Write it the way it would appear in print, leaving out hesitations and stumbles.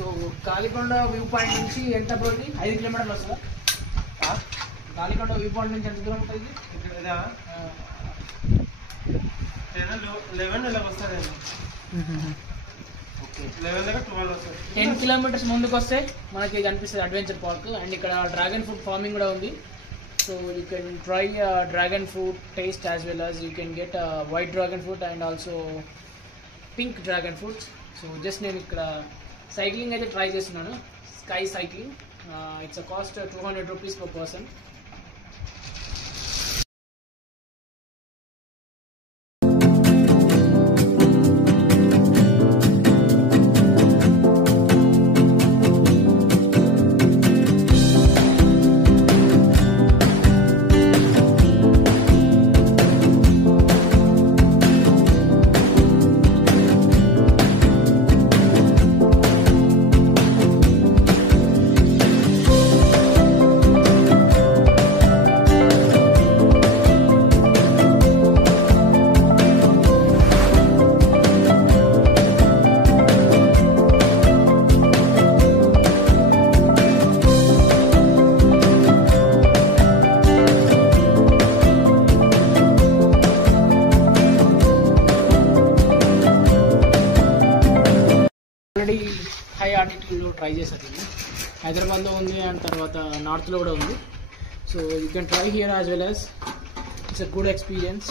So Galikonda view point నుంచి ఎంత బ్రోకి 5 కిలోమీటర్లు వస్తుందా? గాలికొండ వ్యూ పాయింట్ నుంచి ఎంత దూరం ఉంటుంది? 10 కిలోమీటర్స్ ముందుకు వస్తే మనకి కనిపిస్తుంది అడ్వెంచర్ పార్క్. అండ్ ఇక్కడ డ్రాగన్ ఫ్రూట్ ఫార్మింగ్ కూడా ఉంది. So you can try dragon fruit taste as well as you can get white dragon fruit and also pink dragon fruits. So just నేను ఇక్కడ సైక్లింగ్ అయితే ట్రై చేస్తున్నాను, sky cycling. It's a cost 200 rupees per person. Already high ఆల్టిట్యూడ్లో try చేశాను నేను. హైదరాబాద్లో ఉంది అండ్ తర్వాత నార్త్లో కూడా ఉంది. So you can try here as well as. It's a good experience.